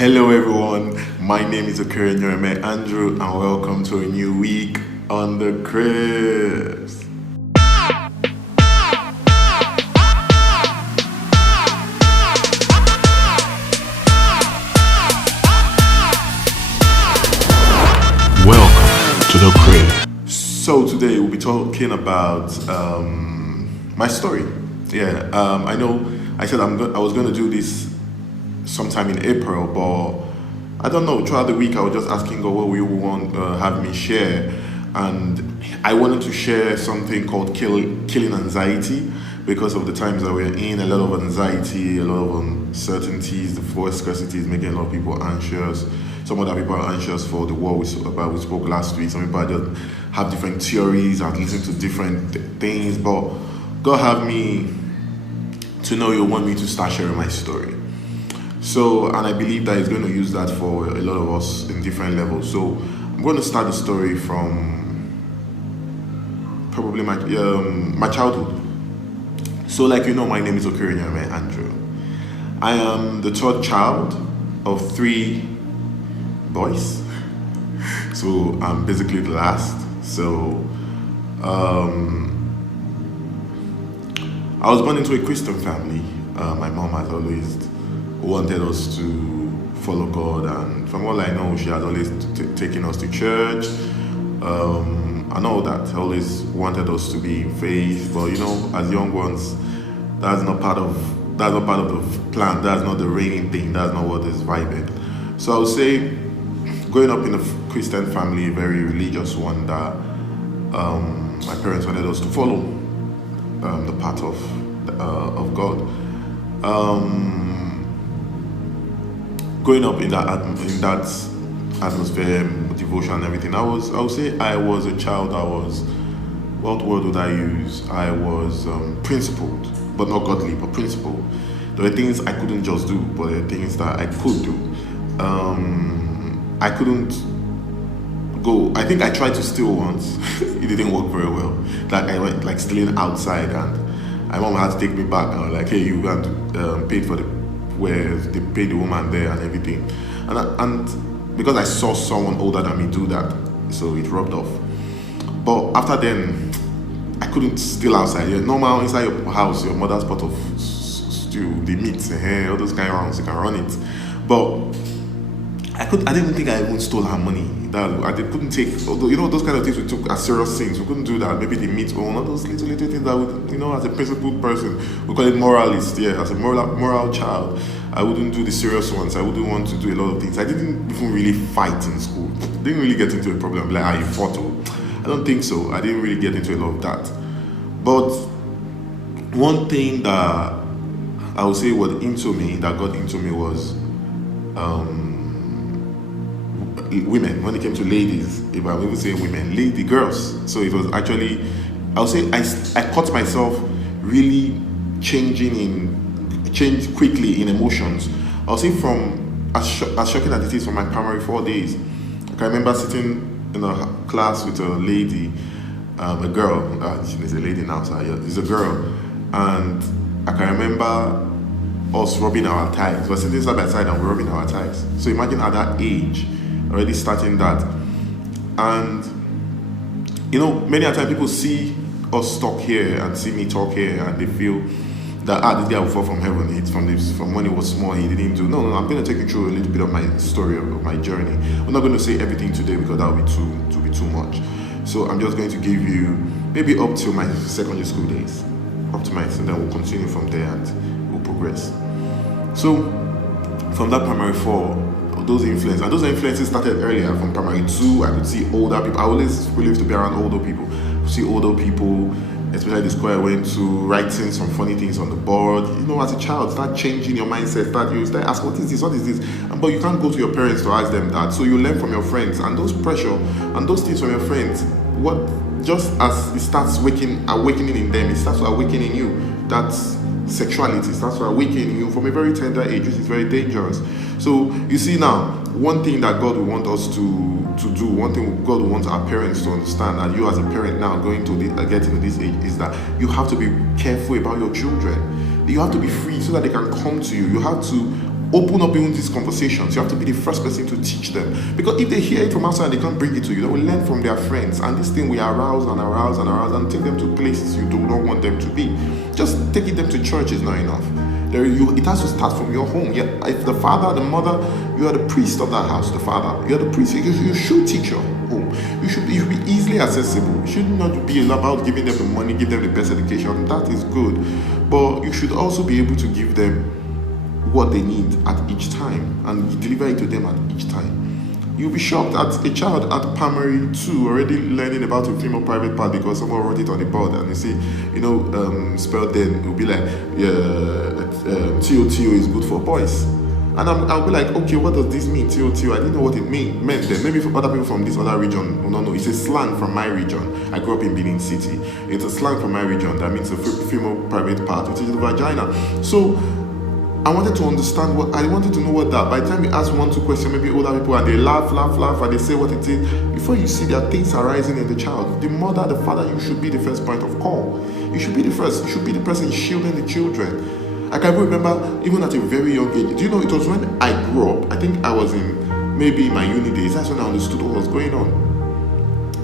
Hello, everyone. My name is Okernyereme Andrew, and welcome to a new week on the Crisp. Welcome to the crib. So today we'll be talking about my story. I know I said I was going to do this sometime in April, but I don't know. Throughout the week, I was just asking God what we want have me share, and I wanted to share something called killing anxiety because of the times that we're in. A lot of anxiety, a lot of uncertainties. The forced scarcity is making a lot of people anxious. Some other people are anxious for the war we spoke last week. Some people just have different theories and listen to different things. But God have me to know you want me to start sharing my story. So, and I believe that He's going to use that for a lot of us in different levels. So, I'm going to start the story from probably my childhood. So, like you know, my name is Okernyereme Andrew. I am the third child of three boys. So, I'm basically the last. So, I was born into a Christian family. My mom has always wanted us to follow God, and from all I know, she has always taken us to church and all that. Always wanted us to be in faith, but you know, as young ones, that's not part of the plan. That's not the reigning thing. That's not what is vibing. So I would say, growing up in a Christian family, a very religious one, that my parents wanted us to follow the path of God. Growing up in that atmosphere, devotion, and everything, I would say I was a child. What word would I use? I was principled, but not godly, but principled. There were things I couldn't just do, but there were things that I could do. I couldn't go. I think I tried to steal once. It didn't work very well. Like I went like stealing outside, and my mom had to take me back. And I was like, "Hey, you got to pay for where they paid the woman there and everything," and because I saw someone older than me do that, so it rubbed off. But after then, I couldn't steal outside. Normal inside your house, your mother's pot of stew, the meat, all those kind of rounds, you can run it. But I didn't think I even stole her money. Couldn't take, those kind of things we took as serious things. We couldn't do that. Maybe the meat or all those little things that would, as a principled person, we call it moralist. Yeah, as a moral child, I wouldn't do the serious ones. I wouldn't want to do a lot of things. I didn't even really fight in school. Didn't really get into a problem like you fought. I don't think so. I didn't really get into a lot of that. But one thing that I would say got into me was women. When it came to ladies, if I even say women, lady girls. So it was actually, I would say I caught myself really change quickly in emotions. I would say from as shocking as it is from my primary 4 days. I can remember sitting in a class with a lady, a girl. She's a lady now, so she's a girl, and I can remember us rubbing our thighs. We're sitting side by side and we're rubbing our thighs. So imagine at that age, already starting that. And many a time people see us talk here and see me talk here, and they feel that this guy will fall from heaven. It's from when he was small, he didn't do. No, I'm going to take you through a little bit of my story, of my journey. I'm not going to say everything today because that would be too much. So I'm just going to give you maybe up to my secondary school days, and then we'll continue from there and we'll progress. So from that primary 4, those influences started earlier. From primary 2, I could see older people. I always really used to be around older people. See older people, especially the school I went to, writing some funny things on the board. As a child, start changing your mindset. You start asking, what is this? But you can't go to your parents to ask them that. So you learn from your friends, and those pressure and those things from your friends. Just as it starts awakening in them, it starts awakening you. That's sexuality starts awakening you from a very tender age, which is very dangerous. So you see now, one thing that God will want us to do, one thing God wants our parents to understand, and you as a parent now going to get into this age, is that you have to be careful about your children. You have to be free so that they can come to you. You have to open up even these conversations. You have to be the first person to teach them, because if they hear it from outside and they can't bring it to you, they will learn from their friends, and this thing will arouse and take them to places you do not want them to be. Just taking them to church is not enough. It has to start from your home. Yeah, if the father, the mother, you are the priest of that house. The father, you are the priest. You should teach your home. You should be easily accessible. You should not be about giving them the money, give them the best education. That is good, but you should also be able to give them what they need at each time and deliver it to them at each time. You'll be shocked at a child at primary 2 already learning about a female private part because someone wrote it on the board, and you see, spelled then, it'll be like, TOTO is good for boys. And I'll be like, okay, what does this mean, TOTO? I didn't know what it meant then. Maybe for other people from this other region will not know. It's a slang from my region. I grew up in Benin City. It's a slang from my region that means a female private part, which is the vagina. So I wanted to understand I wanted to know what that. By the time you ask 1-2 questions, maybe older people, and they laugh, and they say what it is, before you see there are things arising in the child. The mother, the father, you should be the first point of call. You should be the first. You should be the person shielding the children. I can remember, even at a very young age, do you know, it was when I grew up, I think I was in maybe my uni days, that's when I understood what was going on.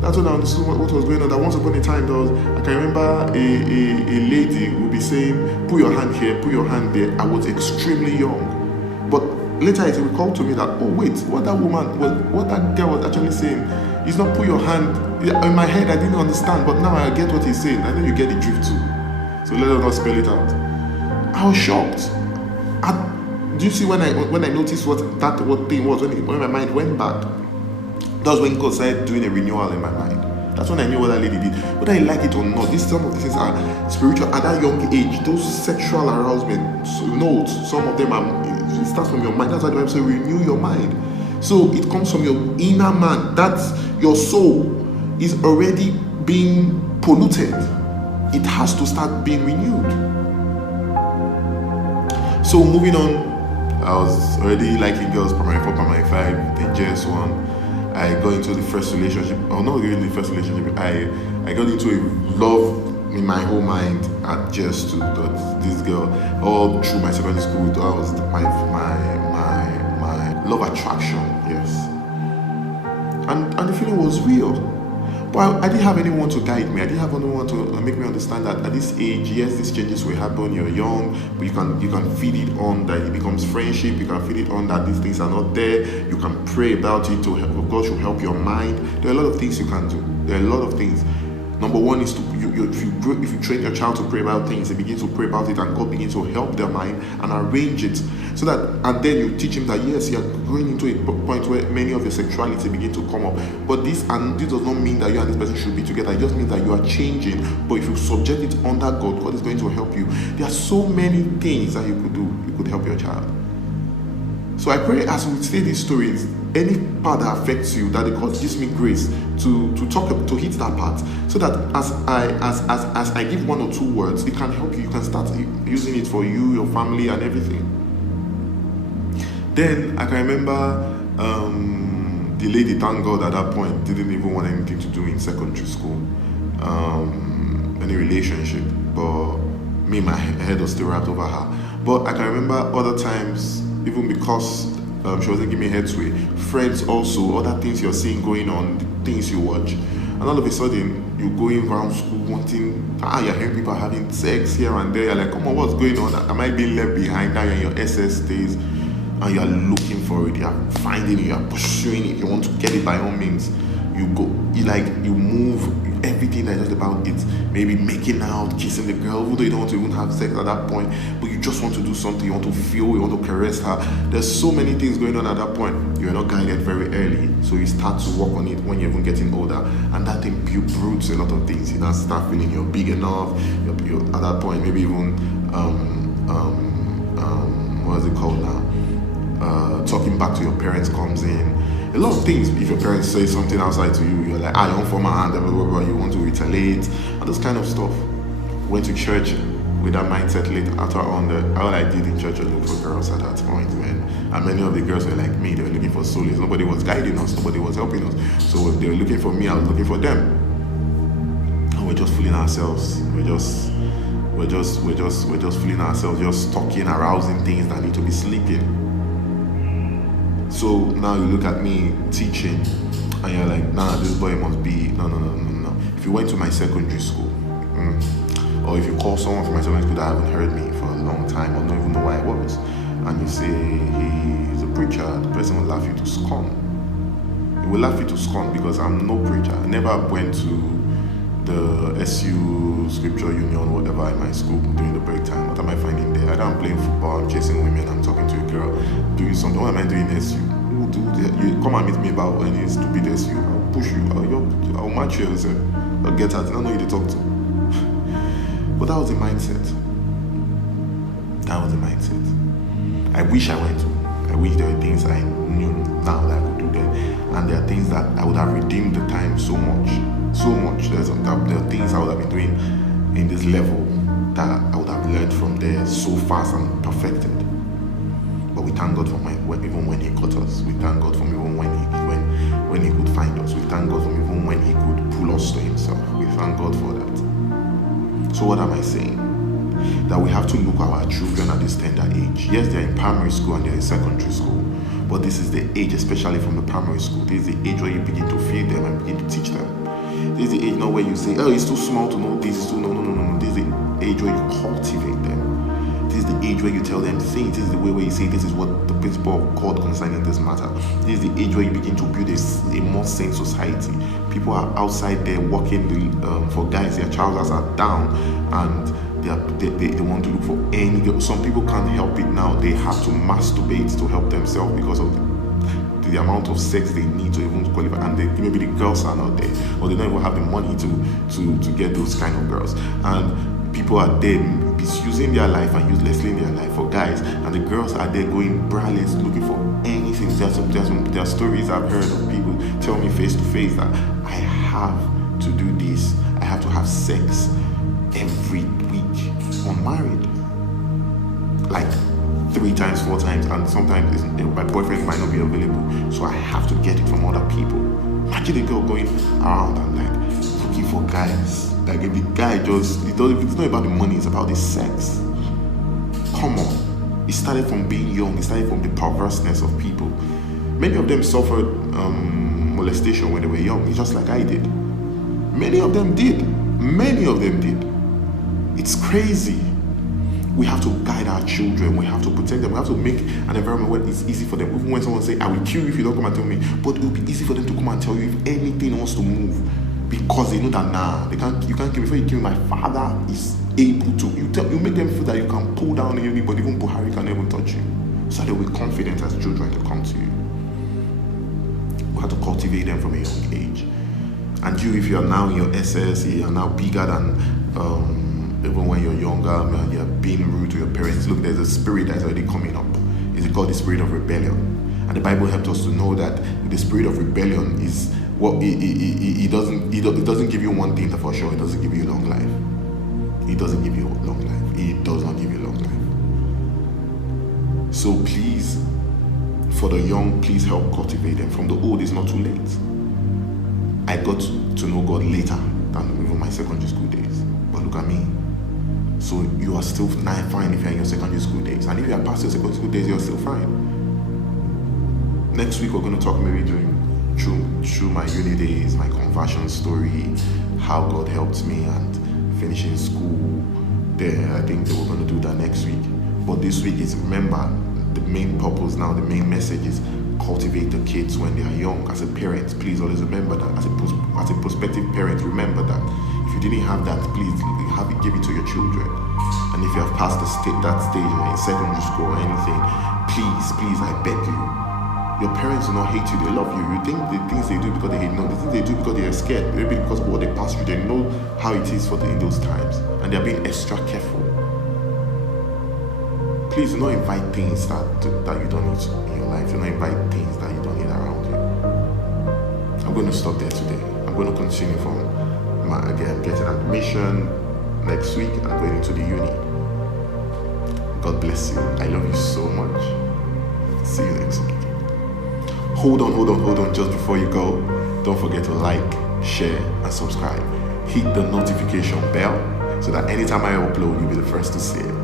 That's when I understood what was going on. That once upon a time, I can remember a lady would be saying, put your hand here, put your hand there. I was extremely young. But later it recalled to me that, oh wait, what that girl was actually saying is not put your hand. In my head, I didn't understand, but now I get what he's saying. I know you get the drift too. So let us not spell it out. I was shocked. Do you see when I noticed what thing was, when my mind went back? That was when God started doing a renewal in my mind. That's when I knew what that lady did. Whether I like it or not, some of these things are spiritual. At that young age, those sexual arousement notes, some of them it starts from your mind. That's why the Bible says renew your mind. So it comes from your inner man. That's your soul is already being polluted. It has to start being renewed. So moving on, I was already liking girls primary 4, primary 5, then JS1. I got into the first relationship, or not really the first relationship, I got into a love in my whole mind at JS2. This girl, all through my secondary school, that was my love attraction, yes. And the feeling was real. But I didn't have anyone to guide me. I didn't have anyone to make me understand that at this age, yes, these changes will happen. You're young, but you can feed it on that it becomes friendship. You can feed it on that these things are not there. You can pray about it to help. God should help your mind. There are a lot of things you can do. There are a lot of things. Number one is if you train your child to pray about things, they begin to pray about it, and God begins to help their mind and arrange it so that, and then you teach him that yes, you are going into a point where many of your sexuality begin to come up. But this does not mean that you and this person should be together. It just means that you are changing. But if you subject it under God, God is going to help you. There are so many things that you could do. You could help your child. So I pray as we say these stories, any part that affects you, that God gives me grace to hit that part, so that as I give 1 or 2 words, it can help you. You can start using it for you, your family, and everything. Then I can remember the lady, thank God, at that point didn't even want anything to do in secondary school, any relationship. But me, my head was still wrapped over her. But I can remember other times, even because she wasn't giving me headsway, friends also, other things you're seeing going on, things you watch, and all of a sudden you're going around school wanting, you're hearing people having sex here and there. You're like, come on, what's going on? Am I being left behind? Now you're in your SS days and you're looking for it, you're finding it, you're pursuing it, you want to get it by all means. You move everything that is just about it, maybe making out, kissing the girl, although you don't want to even have sex at that point, but you just want to do something, you want to feel, you want to caress her. There's so many things going on at that point. You're not guided very early, so you start to work on it when you're even getting older, and that thing broods a lot of things. You now start feeling you're big enough, you're at that point, maybe even what is it called now? Talking back to your parents comes in. A lot of things. If your parents say something outside to you, you're like, you don't form a hand, blah, blah, blah, you want to retaliate, and this kind of stuff. Went to church with that mindset later. After all I did in church was look for girls at that point, man. And many of the girls were like me, they were looking for solace. Nobody was guiding us, nobody was helping us. So if they were looking for me, I was looking for them. And we're just fooling ourselves. We're just fooling ourselves, just talking, arousing things that need to be sleeping. So now you look at me teaching, and you're like, nah, this boy must be no. If you went to my secondary school, or if you call someone from my secondary school that haven't heard me for a long time or don't even know why I was, and you say he's a preacher, the person will laugh you to scorn. He will laugh you to scorn because I'm no preacher. I never went to the SU Scripture Union, whatever, in my school during the break time. What am I finding there? Either I'm playing football, I'm chasing women, I'm talking to a girl, doing something. What am I doing in SU? You come and meet me about any stupid SU. I'll push you, I'll match you, I'll get at it. I don't know who to talk to. But that was the mindset. That was the mindset. I wish I went to. I wish there were things I knew now that I could do then. And there are things that I would have redeemed the time so much. So much. There are things I would have been doing in this level that I would have learned from there so fast and perfected. But we thank God for even when He got us. We thank God for even when He could find us. We thank God for even when He could pull us to Himself. We thank God for that. So what am I saying? That we have to look at our children at this tender age. Yes, they're in primary school and they're in secondary school, but this is the age, especially from the primary school. This is the age where you begin to feed them and begin to teach them. This is the age now where you say, oh, it's too small to know this, is too, no. This is the age where you cultivate them. This is the age where you tell them things. This is the way where you say, this is what the principle of God concerning this matter. This is the age where you begin to build a more sane society. People are outside there working for guys, their trousers are down, and they want to look for any girl. Some people can't help it now. They have to masturbate to help themselves because of the amount of sex they need to even qualify, and maybe the girls are not there, or they don't even have the money to get those kind of girls. And people are there misusing their life and uselessly in their life for guys, and the girls are there going braless looking for anything. There are stories I've heard of people tell me face to face that I have to do this, I have to have sex every week unmarried, like 3 times, 4 times, and sometimes my boyfriend might not be available, so I have to get it from other people. Imagine a girl going around and like looking for guys. Like if the guy it's not about the money, it's about the sex. Come on. It started from being young. It started from the perverseness of people. Many of them suffered molestation when they were young. It's just like I did. Many of them did. It's crazy. We have to guide our children. We have to protect them. We have to make an environment where it's easy for them. Even when someone say, I will kill you if you don't come and tell me. But it will be easy for them to come and tell you if anything wants to move. Because they know that you can't kill me. Before you kill me, my father is able to. You make them feel that you can pull down anybody, even Buhari can even touch you. So they'll be confident as children to come to you. We have to cultivate them from a young age. And you, if you are now in your SS, you are now bigger than even when you're younger, man, you're being rude to your parents. Look, there's a spirit that's already coming up. It's called the spirit of rebellion. And the Bible helps us to know that the spirit of rebellion is what it doesn't give you one thing for sure. It doesn't give you long life. It doesn't give you long life. It does not give you long life. So please, for the young, please help cultivate them. From the old, it's not too late. I got to know God later than even my secondary school days. But look at me. So you are still fine if you're in your secondary school days. And if you are past your secondary school days, you're still fine. Next week, we're going to talk maybe through my uni days, my conversion story, how God helped me, and finishing school there. I think that we're going to do that next week. But this week is, remember, the main purpose now, the main message is cultivate the kids when they are young. As a parent, please always remember that. As a prospective parent, remember that. If you didn't have that, please give it to your children. And if you have passed that stage in secondary school or anything, please, I beg you. Your parents do not hate you, they love you. You think the things they do because they hate, no, the things they do because they are scared, maybe because of what they pass through, they know how it is in those times, and they're being extra careful. Please do not invite things that you don't need in your life. Do not invite things that you don't need around you. I'm going to stop there today. I'm going to continue from getting admission next week and going into the uni. God bless you. I love you so much. See you next week. Hold on, just before you go, don't forget to like, share, and subscribe. Hit the notification bell so that anytime I upload, you'll be the first to see it.